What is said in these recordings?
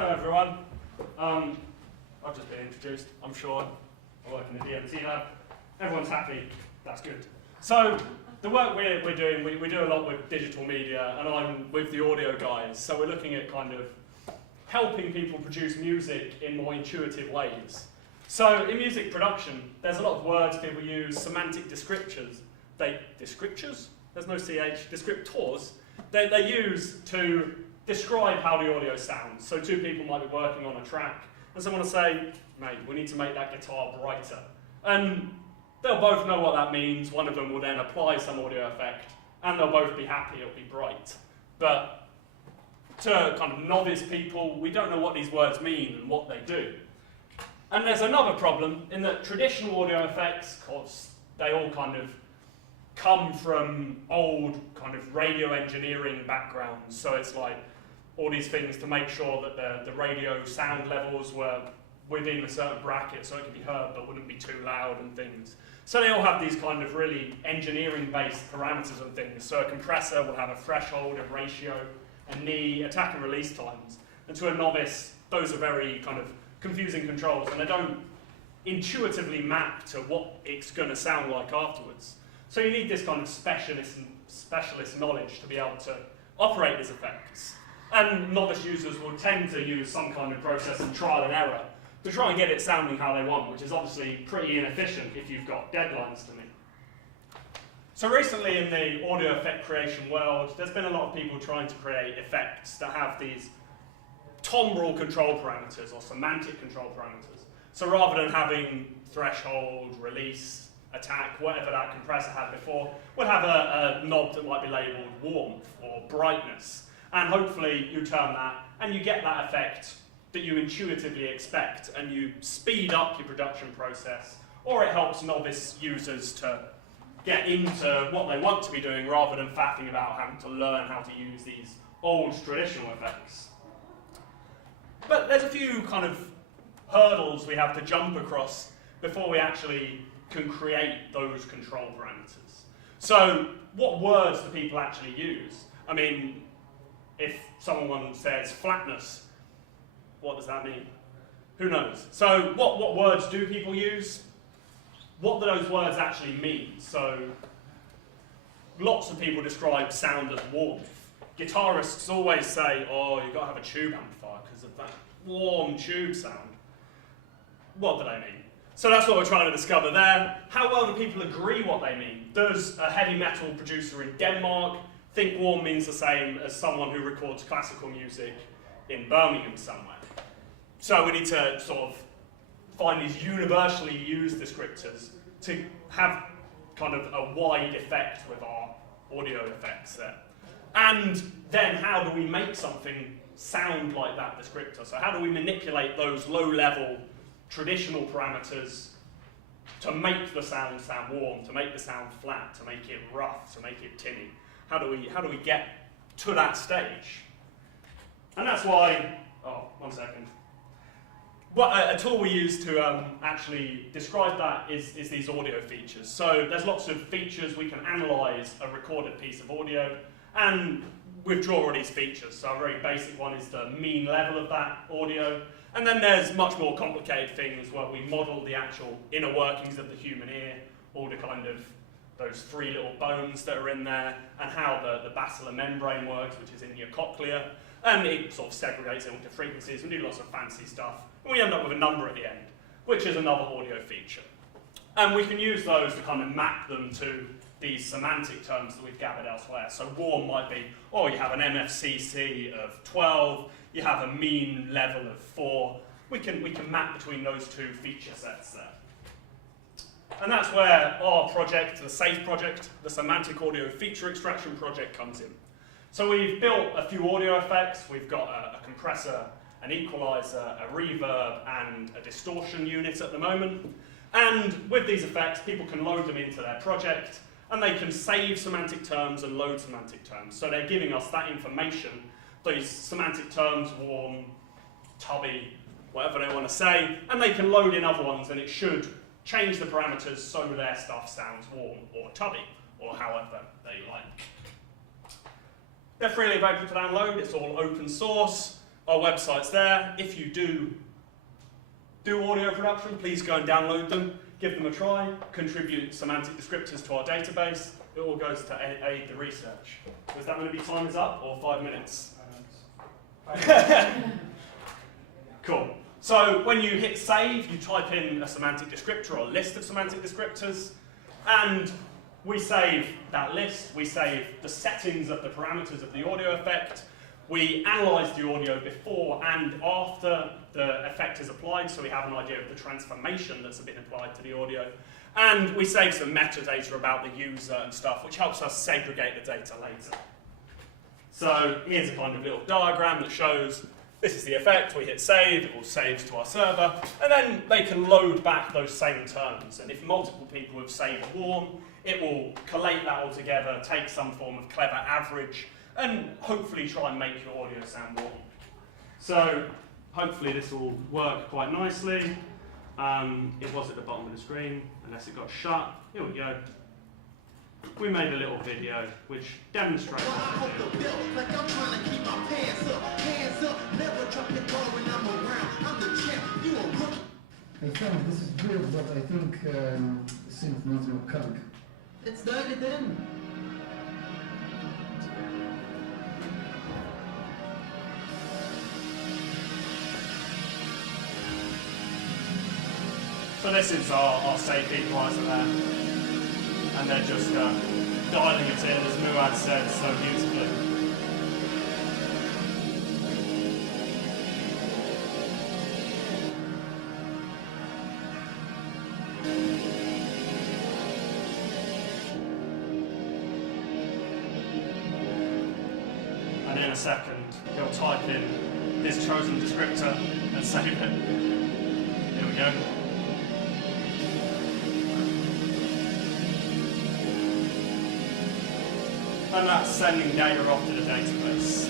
Hello everyone. I've just been introduced, I'm sure. I work in the DMT lab. Everyone's happy, that's good. So the work we're doing, we do a lot with digital media, and I'm with the audio guys. So we're looking at kind of helping people produce music in more intuitive ways. So in music production, there's a lot of words people use, semantic descriptors. Descriptors? There's no CH, descriptors. They use to describe how the audio sounds. So two people might be working on a track, and someone will say, mate, we need to make that guitar brighter. And they'll both know what that means. One of them will then apply some audio effect, and they'll both be happy, it'll be bright. But to kind of novice people, we don't know what these words mean and what they do. And there's another problem in that traditional audio effects, of course, they all kind of come from old kind of radio engineering backgrounds. So it's like all these things to make sure that the radio sound levels were within a certain bracket so it could be heard but wouldn't be too loud and things. So they all have these kind of really engineering-based parameters and things. So a compressor will have a threshold, a ratio, a knee, attack and release times. And to a novice, those are very kind of confusing controls, and they don't intuitively map to what it's going to sound like afterwards. So you need this kind of specialist knowledge to be able to operate these effects. And novice users will tend to use some kind of process of trial and error to try and get it sounding how they want, which is obviously pretty inefficient if you've got deadlines to meet. So recently in the audio effect creation world, there's been a lot of people trying to create effects that have these timbral control parameters or semantic control parameters. So rather than having threshold, release, attack, whatever that compressor had before, we'll have a knob that might be labeled warmth or brightness. And hopefully you turn that and you get that effect that you intuitively expect, and you speed up your production process, or it helps novice users to get into what they want to be doing rather than faffing about having to learn how to use these old traditional effects. But there's a few kind of hurdles we have to jump across before we actually can create those control parameters. So what words do people actually use? I mean, if someone says flatness, what does that mean? Who knows? So what words do people use? What do those words actually mean? So lots of people describe sound as warmth. Guitarists always say, oh, you've got to have a tube amplifier because of that warm tube sound. What do they mean? So that's what we're trying to discover there. How well do people agree what they mean? Does a heavy metal producer in Denmark think warm means the same as someone who records classical music in Birmingham somewhere? So we need to sort of find these universally used descriptors to have kind of a wide effect with our audio effects there. And then how do we make something sound like that descriptor? So how do we manipulate those low-level traditional parameters to make the sound warm, to make the sound flat, to make it rough, to make it tinny? How do we get to that stage? And that's why, one second. A tool we use to actually describe that is these audio features. So there's lots of features. We can analyze a recorded piece of audio and withdraw all these features. So a very basic one is the mean level of that audio. And then there's much more complicated things where we model the actual inner workings of the human ear, all the kind of those three little bones that are in there, and how the basilar membrane works, which is in your cochlea. And it sort of segregates it into frequencies and do lots of fancy stuff. And we end up with a number at the end, which is another audio feature. And we can use those to kind of map them to these semantic terms that we've gathered elsewhere. So warm might be, you have an MFCC of 12, you have a mean level of 4. We can map between those two feature sets there. And that's where our project, the SAFE project, the Semantic Audio Feature Extraction project, comes in. So we've built a few audio effects. We've got a compressor, an equalizer, a reverb, and a distortion unit at the moment. And with these effects, people can load them into their project, and they can save semantic terms and load semantic terms. So they're giving us that information, these semantic terms, warm, tubby, whatever they want to say, and they can load in other ones, and it should change the parameters so their stuff sounds warm or tubby, or however they like. They're freely available to download, it's all open source, Our website's there. If you do audio production, please go and download them, give them a try, contribute semantic descriptors to our database. It all goes to aid the research. Was that going to be time is up or 5 minutes? Cool. So when you hit save, you type in a semantic descriptor or a list of semantic descriptors, and we save that list, we save the settings of the parameters of the audio effect, we analyze the audio before and after the effect is applied, so we have an idea of the transformation that's been applied to the audio, and we save some metadata about the user and stuff, which helps us segregate the data later. So here's a kind of little diagram that shows this is the effect, we hit save, it all saves to our server, and then they can load back those same terms. And if multiple people have saved warm, it will collate that all together, take some form of clever average, and hopefully try and make your audio sound warm. So hopefully this will work quite nicely. It was at the bottom of the screen, unless it got shut. Here we go. We made a little video which demonstrates what we do. I think this is weird, but I think synth needs no calc. It's dialed in. So this is our safe equalizer there. And they're just dialing it in, as Muad said so beautifully. And in a second, he'll type in his chosen descriptor and save it. Here we go. And that's sending data off to the database.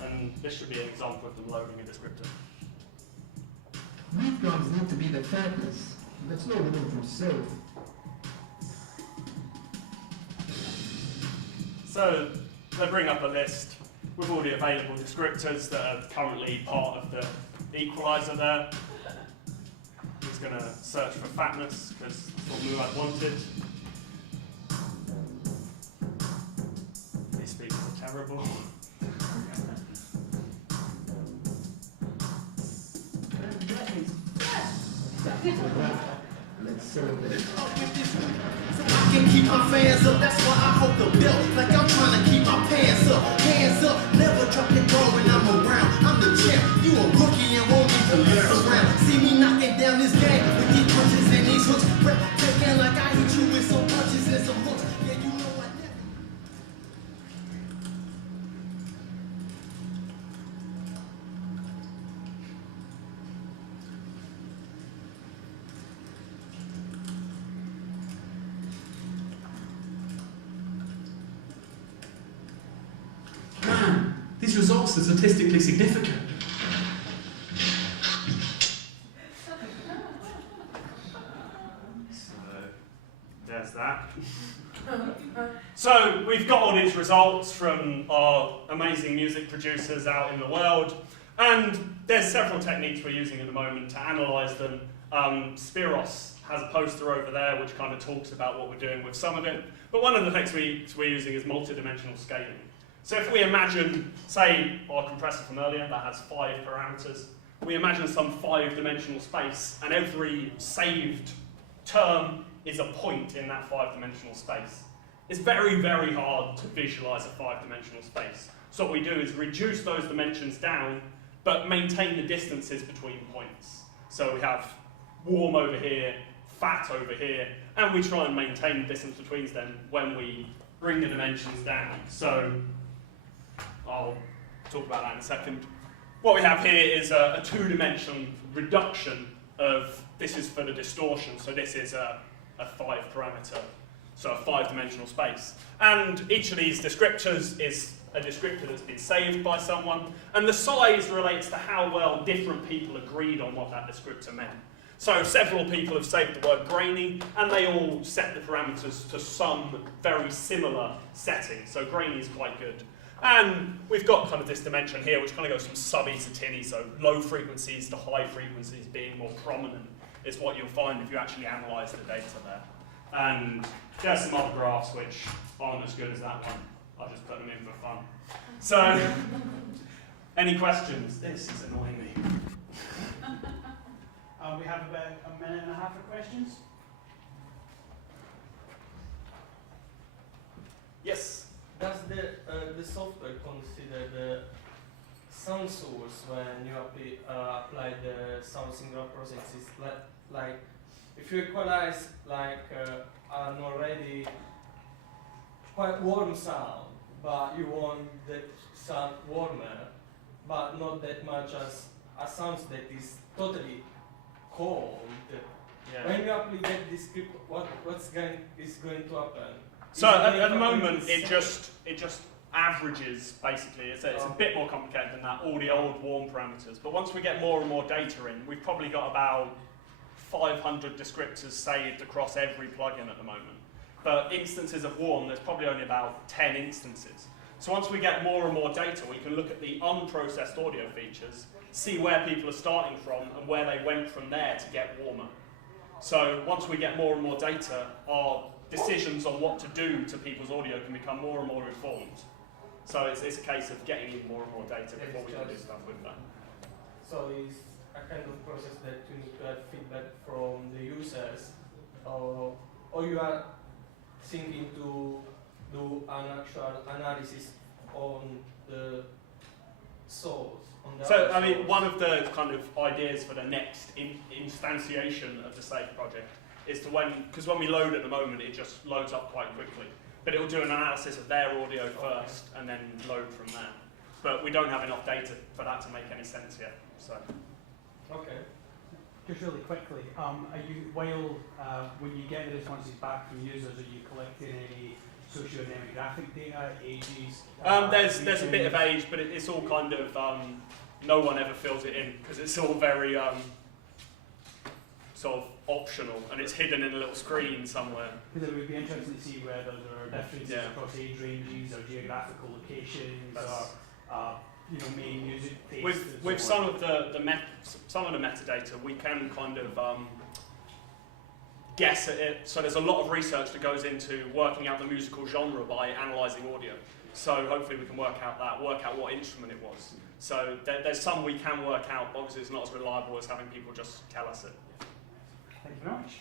And this should be an example of them loading a descriptor. Breadcrumbs need to be the fatness. That's no rule from self. So they bring up a list with all the available descriptors that are currently part of the equalizer there. He's going to search for fatness because that's what Muad wanted. These speakers are terrible. Let's celebrate. So I can keep my fans up, that's why I hold the belt. Like I'm trying to keep my pants up. Hands up, never drop the ball when I'm around. I'm the champ, you a rookie and won't need to mess around. See me knocking down this game with these punches and these hooks. Rep taking like I hit you with some punches and some hooks. Yeah, you know I never. Man, these results are statistically significant. So there's that. So we've got all these results from our amazing music producers out in the world, and there's several techniques we're using at the moment to analyse them. Spiros has a poster over there which kind of talks about what we're doing with some of it, but one of the techniques we're using is multidimensional scaling. So if we imagine, say, our compressor from earlier that has 5 parameters, we imagine some 5-dimensional space, and every saved term is a point in that 5-dimensional space. It's very, very hard to visualize a 5-dimensional space. So what we do is reduce those dimensions down, but maintain the distances between points. So we have warm over here, fat over here, and we try and maintain the distance between them when we bring the dimensions down. So I'll talk about that in a second. What we have here is a 2-dimension reduction of, this is for the distortion, so this is a 5-parameter, so a 5-dimensional space. And each of these descriptors is a descriptor that's been saved by someone, and the size relates to how well different people agreed on what that descriptor meant. So several people have saved the word grainy, and they all set the parameters to some very similar setting, so grainy is quite good. And we've got kind of this dimension here, which kind of goes from subby to tinny, so low frequencies to high frequencies being more prominent is what you'll find if you actually analyse the data there. And there's some other graphs which aren't as good as that one. I'll just put them in for fun. So, any questions? This is annoying me. We have about a minute and a half for questions. Yes? Does the software consider the sound source when you apply the sound signal processes? Like if you equalize like an already quite warm sound, but you want the sound warmer, but not that much as a sound that is totally cold. Yeah. When you apply that descriptor, what's going to happen? So at the moment, it just averages basically. It's a bit more complicated than that. All the old warm parameters. But once we get more and more data in, we've probably got about 500 descriptors saved across every plugin at the moment. But instances of warm, there's probably only about 10 instances. So once we get more and more data, we can look at the unprocessed audio features, see where people are starting from and where they went from there to get warmer. So once we get more and more data, our decisions on what to do to people's audio can become more and more informed. So it's a case of getting in more and more data before we can do stuff with that. So it's a kind of process that you need to have feedback from the users, or you are thinking to do an actual analysis on the source. So, I mean, one of the kind of ideas for the next instantiation of the Safe project is to because when we load at the moment, it just loads up quite quickly. But it will do an analysis of their audio first and then load from there. But we don't have enough data for that to make any sense yet. So. Okay. Just really quickly, when you get the responses back from users, are you collecting any socio-demographic data, ages? There's a bit of age, but it's all kind of, no one ever fills it in because it's all very sort of optional and it's hidden in a little screen somewhere. Because it would be interesting to see whether there are differences across age ranges or geographical locations or main music tastes. With some of the metadata, we can kind of guess at it. So there's a lot of research that goes into working out the musical genre by analysing audio. So hopefully we can work out what instrument it was. So there's some we can work out, obviously it's not as reliable as having people just tell us it. Thank you very much.